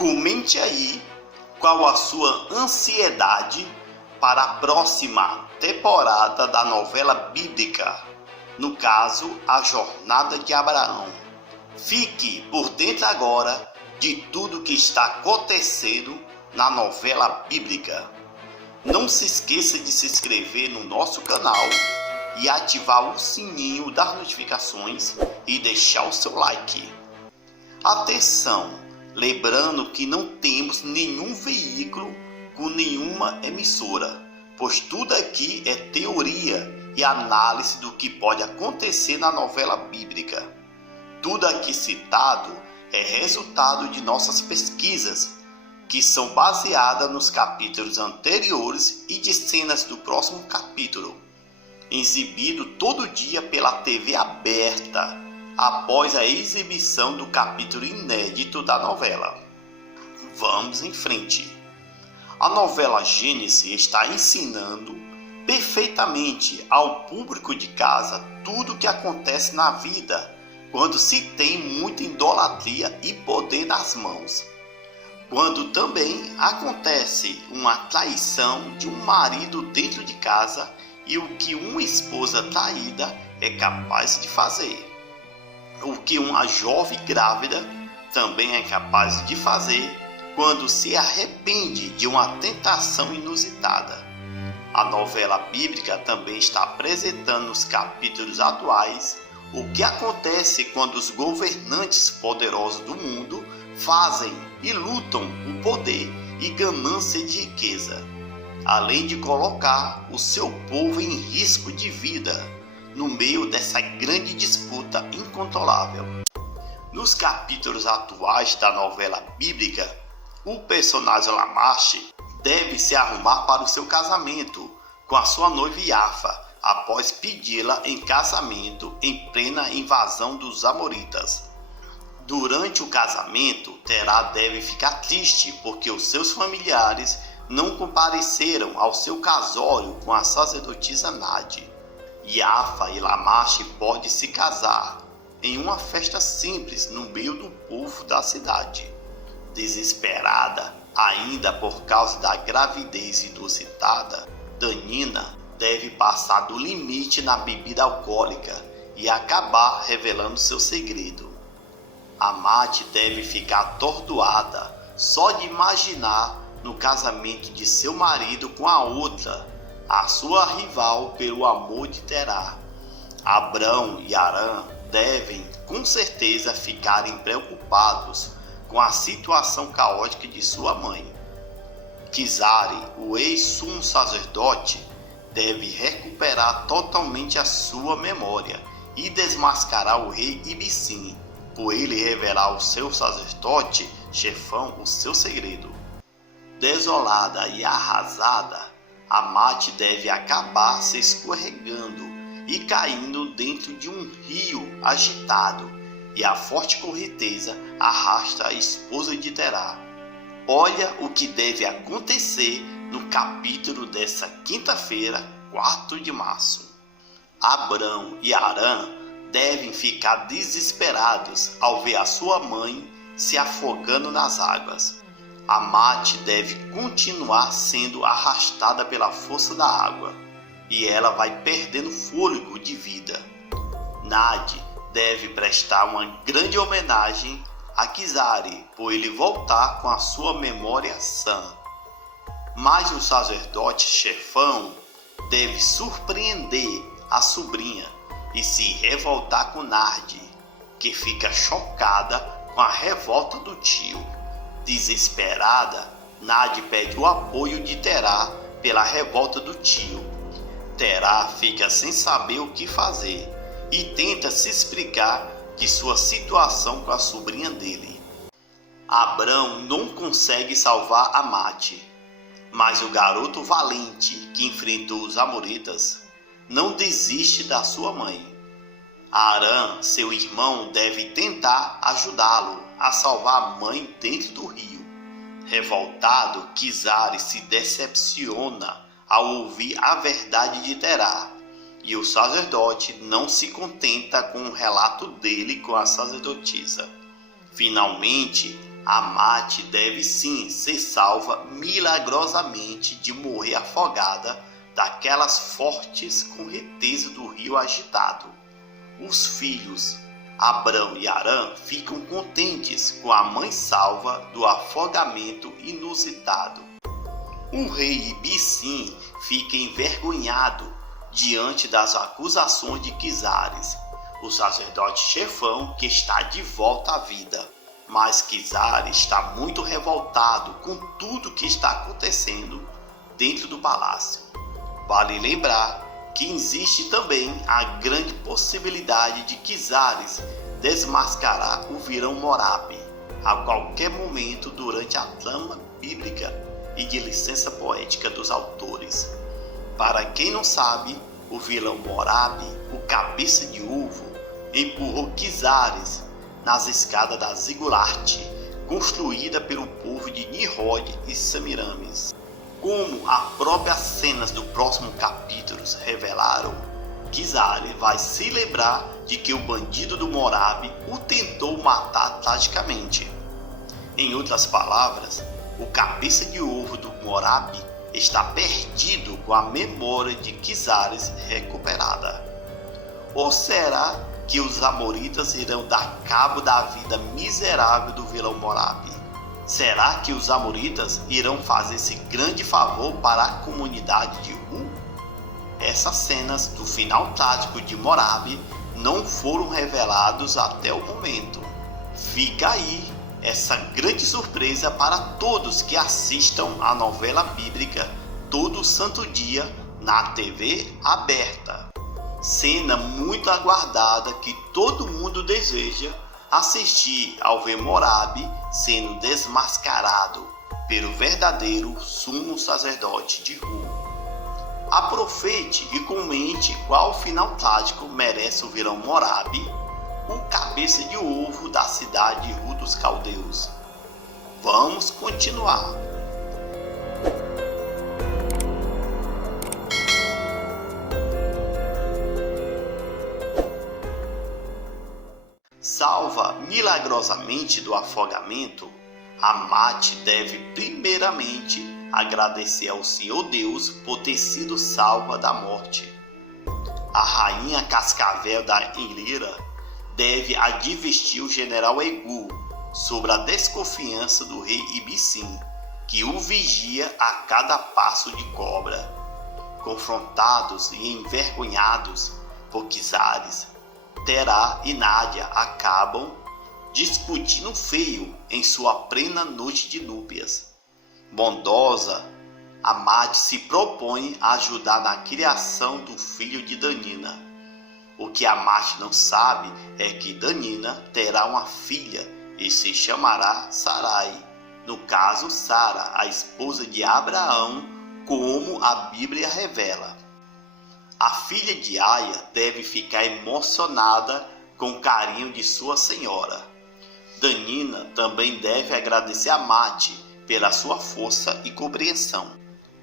Comente aí qual a sua ansiedade para a próxima temporada da novela bíblica, no caso, A Jornada de Abraão. Fique por dentro agora de tudo que está acontecendo na novela bíblica. Não se esqueça de se inscrever no nosso canal e ativar o sininho das notificações e deixar o seu like. Atenção! Lembrando que não temos nenhum veículo com nenhuma emissora, pois tudo aqui é teoria e análise do que pode acontecer na novela bíblica. Tudo aqui citado é resultado de nossas pesquisas, que são baseadas nos capítulos anteriores e de cenas do próximo capítulo, exibido todo dia pela TV aberta, após a exibição do capítulo inédito da novela. Vamos em frente. A novela Gênesis está ensinando perfeitamente ao público de casa tudo o que acontece na vida quando se tem muita idolatria e poder nas mãos. Quando também acontece uma traição de um marido dentro de casa e o que uma esposa traída é capaz de fazer. O que uma jovem grávida também é capaz de fazer quando se arrepende de uma tentação inusitada. A novela bíblica também está apresentando nos capítulos atuais o que acontece quando os governantes poderosos do mundo fazem e lutam por poder e ganância de riqueza, além de colocar o seu povo em risco de vida no meio dessa grande disputa incontrolável. Nos capítulos atuais da novela bíblica, o personagem Lamache deve se arrumar para o seu casamento com a sua noiva Iafa, após pedi-la em casamento em plena invasão dos amoritas. Durante o casamento, Terá deve ficar triste porque os seus familiares não compareceram ao seu casório com a sacerdotisa Nade. Iafa e Lamache podem se casar em uma festa simples no meio do povo da cidade. Desesperada, ainda por causa da gravidez inusitada, Danina deve passar do limite na bebida alcoólica e acabar revelando seu segredo. Amate deve ficar atordoada só de imaginar no casamento de seu marido com a outra, a sua rival pelo amor de Terá. Abrão e Arã devem com certeza ficarem preocupados com a situação caótica de sua mãe. Kizari, o ex-sumo sacerdote, deve recuperar totalmente a sua memória e desmascarar o rei Ibicim, por ele revelar ao seu sacerdote chefão o seu segredo. Desolada e arrasada, Amate deve acabar se escorregando e caindo dentro de um rio agitado, e a forte correnteza arrasta a esposa de Terá. Olha o que deve acontecer no capítulo dessa quinta-feira, 4 de março. Abrão e Arã devem ficar desesperados ao ver a sua mãe se afogando nas águas. Amate deve continuar sendo arrastada pela força da água e ela vai perdendo fôlego de vida. Nade deve prestar uma grande homenagem a Kizari por ele voltar com a sua memória sã. Mas o sacerdote chefão deve surpreender a sobrinha e se revoltar com Nade, que fica chocada com a revolta do tio. Desesperada, Nade pede o apoio de Terá pela revolta do tio. Terá fica sem saber o que fazer e tenta se explicar de sua situação com a sobrinha dele. Abrão não consegue salvar Amate, mas o garoto valente que enfrentou os amoritas não desiste da sua mãe. Arã, seu irmão, deve tentar ajudá-lo a salvar a mãe dentro do rio. Revoltado, Kizari se decepciona ao ouvir a verdade de Terá, e o sacerdote não se contenta com o relato dele com a sacerdotisa. Finalmente, Amate deve sim ser salva milagrosamente de morrer afogada daquelas fortes correntezas do rio agitado. Os filhos Abrão e Arã ficam contentes com a mãe salva do afogamento inusitado. O rei Ibicim fica envergonhado diante das acusações de Quizares, o sacerdote chefão que está de volta à vida. Mas Quizares está muito revoltado com tudo que está acontecendo dentro do palácio. Vale lembrar que existe também a grande possibilidade de Quizares desmascarar o vilão Morabe a qualquer momento durante a trama bíblica e de licença poética dos autores. Para quem não sabe, o vilão Morabe, o cabeça de ovo, empurrou Quizares nas escadas da Zigurate, construída pelo povo de Nimrod e Semiramis. Como as próprias cenas do próximo capítulo revelaram, Quizares vai se lembrar de que o bandido do Morabe o tentou matar tragicamente. Em outras palavras, o cabeça de ovo do Morabe está perdido com a memória de Quizares recuperada. Ou será que os amoritas irão dar cabo da vida miserável do vilão Morabe? Será que os amoritas irão fazer esse grande favor para a comunidade de Ru? Essas cenas do final trágico de Morabe não foram revelados até o momento. Fica aí essa grande surpresa para todos que assistam a novela bíblica todo santo dia na TV aberta. Cena muito aguardada que todo mundo deseja assistir ao ver Morabe sendo desmascarado pelo verdadeiro sumo sacerdote de Ru. Aproveite e comente qual final trágico merece o vilão Morabe, o cabeça de ovo da cidade de Ru dos Caldeus. Vamos continuar. Salva milagrosamente do afogamento, Amate deve primeiramente agradecer ao Senhor Deus por ter sido salva da morte. A rainha Cascavel da Ilíria deve advertir o general Egu sobre a desconfiança do rei Ibicim, que o vigia a cada passo de cobra. Confrontados e envergonhados por Quizares, Terá e Nádia acabam discutindo feio em sua plena noite de núpcias. Bondosa, Amate se propõe a ajudar na criação do filho de Danina. O que Amate não sabe é que Danina terá uma filha e se chamará Sarai, no caso Sara, a esposa de Abraão, como a Bíblia revela. A filha de Aia deve ficar emocionada com o carinho de sua senhora. Danina também deve agradecer a Amate pela sua força e compreensão.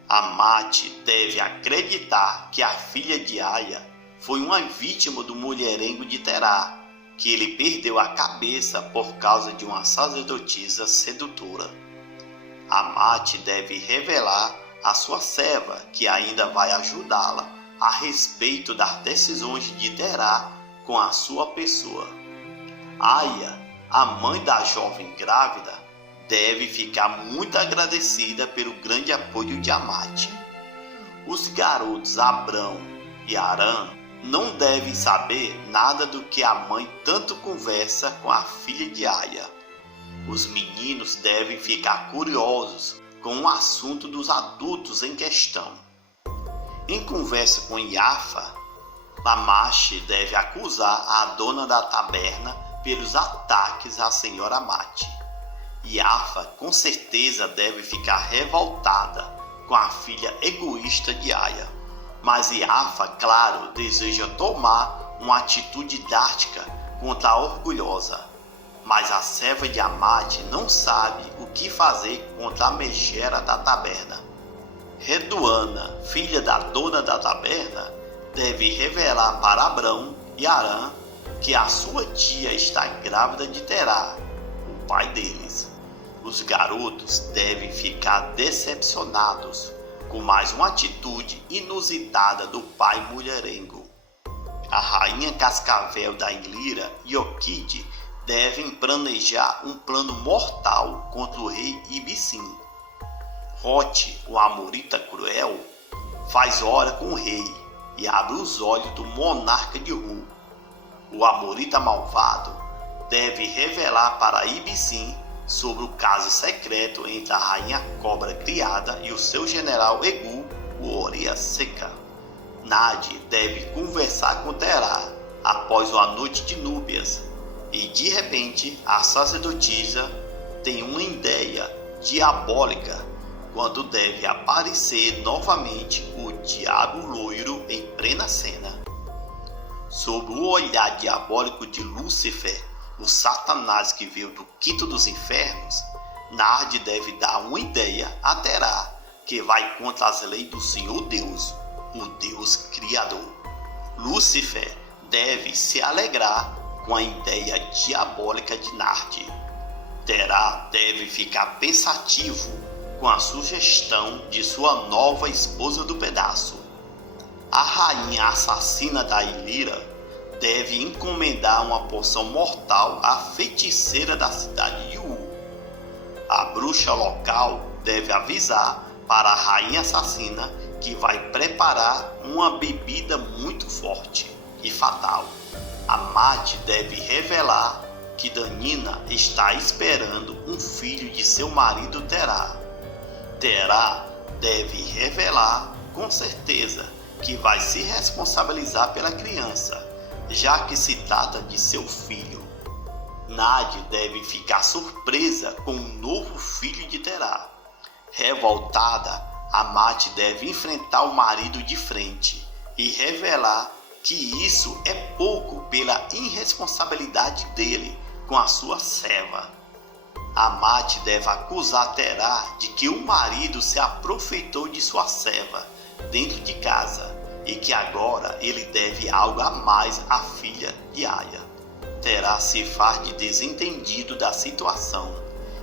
Amate deve acreditar que a filha de Aia foi uma vítima do mulherengo de Terá, que ele perdeu a cabeça por causa de uma sacerdotisa sedutora. Amate deve revelar à sua serva que ainda vai ajudá-la a respeito das decisões de Terá com a sua pessoa. Aia, a mãe da jovem grávida, deve ficar muito agradecida pelo grande apoio de Amate. Os garotos Abrão e Arã não devem saber nada do que a mãe tanto conversa com a filha de Aia. Os meninos devem ficar curiosos com o assunto dos adultos em questão. Em conversa com Iafa, Lamache deve acusar a dona da taberna pelos ataques à senhora Amate. Iafa com certeza deve ficar revoltada com a filha egoísta de Aia, mas Iafa, claro, deseja tomar uma atitude drástica contra a orgulhosa. Mas a serva de Amate não sabe o que fazer contra a megera da taberna. Reduana, filha da dona da taberna, deve revelar para Abrão e Arã que a sua tia está grávida de Terá, o pai deles. Os garotos devem ficar decepcionados com mais uma atitude inusitada do pai mulherengo. A rainha Cascavel da Ilíria e Orquídea devem planejar um plano mortal contra o rei Ibicim. Rote, o amorita cruel, faz hora com o rei e abre os olhos do monarca de Ru. O amorita malvado deve revelar para Ibicim sobre o caso secreto entre a rainha cobra criada e o seu general Egu, o Orelha Seca. Nadi deve conversar com Terá após uma noite de núbias e de repente a sacerdotisa tem uma ideia diabólica quando deve aparecer novamente o diabo loiro em plena cena. Sob o olhar diabólico de Lúcifer, o Satanás que veio do quinto dos infernos, Nadi deve dar uma ideia a Terá que vai contra as leis do Senhor Deus, o Deus Criador. Lúcifer deve se alegrar com a ideia diabólica de Nadi. Terá deve ficar pensativo com a sugestão de sua nova esposa do pedaço. A rainha assassina da Ilíria deve encomendar uma poção mortal à feiticeira da cidade de Ur. A bruxa local deve avisar para a rainha assassina que vai preparar uma bebida muito forte e fatal. A Mate deve revelar que Danina está esperando um filho de seu marido Terá. Terá deve revelar com certeza que vai se responsabilizar pela criança, já que se trata de seu filho. Nadi deve ficar surpresa com o novo filho de Terá. Revoltada, a Mate deve enfrentar o marido de frente e revelar que isso é pouco pela irresponsabilidade dele com a sua serva. A Mate deve acusar Terá de que o marido se aproveitou de sua serva dentro de casa e que agora ele deve algo a mais à filha de Aya. Terá se faz de desentendido da situação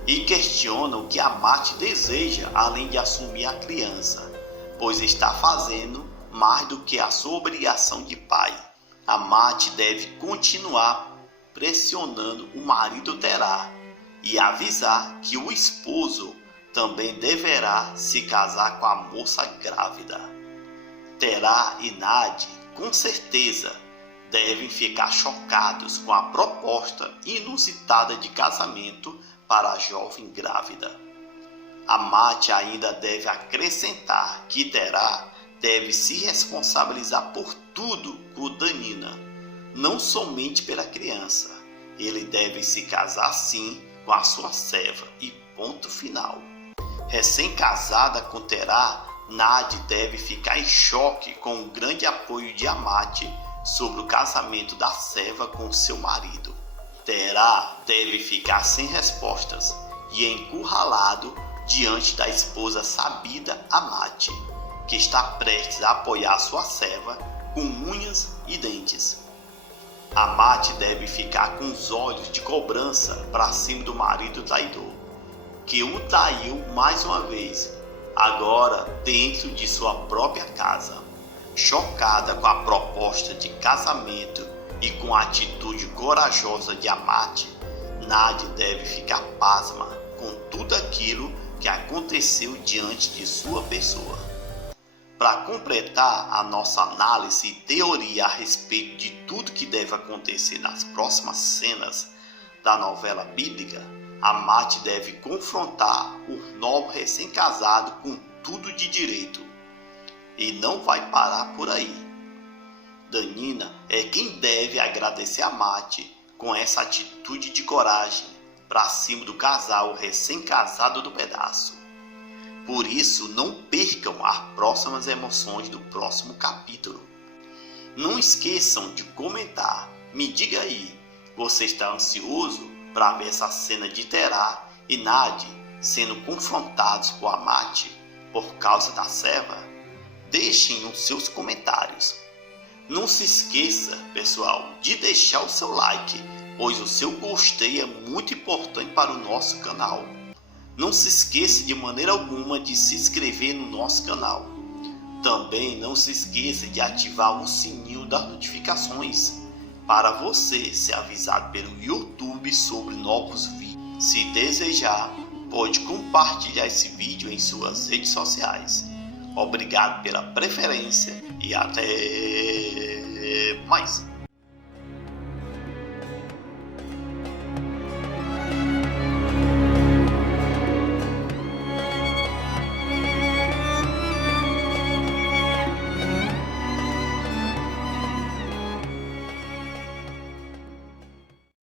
e questiona o que a Mate deseja além de assumir a criança, pois está fazendo mais do que a sua obrigação de pai. A Mate deve continuar pressionando o marido Terá e avisar que o esposo também deverá se casar com a moça grávida. Terá e Nadi, com certeza, devem ficar chocados com a proposta inusitada de casamento para a jovem grávida. A Mate ainda deve acrescentar que Terá deve se responsabilizar por tudo com Danina, não somente pela criança. Ele deve se casar sim com a sua serva e ponto final. Recém-casada com Terá, Nadi deve ficar em choque com o grande apoio de Amate sobre o casamento da serva com seu marido. Terá deve ficar sem respostas e encurralado diante da esposa sabida Amate, que está prestes a apoiar sua serva com unhas e dentes. Amate deve ficar com os olhos de cobrança para cima do marido traidor, que o traiu mais uma vez, agora dentro de sua própria casa. Chocada com a proposta de casamento e com a atitude corajosa de Amate, Nadi deve ficar pasma com tudo aquilo que aconteceu diante de sua pessoa. Para completar a nossa análise e teoria a respeito de tudo que deve acontecer nas próximas cenas da novela bíblica, Amate deve confrontar o novo recém-casado com tudo de direito. E não vai parar por aí. Danina é quem deve agradecer a Amate com essa atitude de coragem para cima do casal recém-casado do pedaço. Por isso, não percam as próximas emoções do próximo capítulo. Não esqueçam de comentar. Me diga aí, você está ansioso para ver essa cena de Terá e Nadi sendo confrontados por Amate por causa da serva? Deixem os seus comentários. Não se esqueça, pessoal, de deixar o seu like, pois o seu gostei é muito importante para o nosso canal. Não se esqueça de maneira alguma de se inscrever no nosso canal. Também não se esqueça de ativar o sininho das notificações para você ser avisado pelo YouTube sobre novos vídeos. Se desejar, pode compartilhar esse vídeo em suas redes sociais. Obrigado pela preferência e até mais.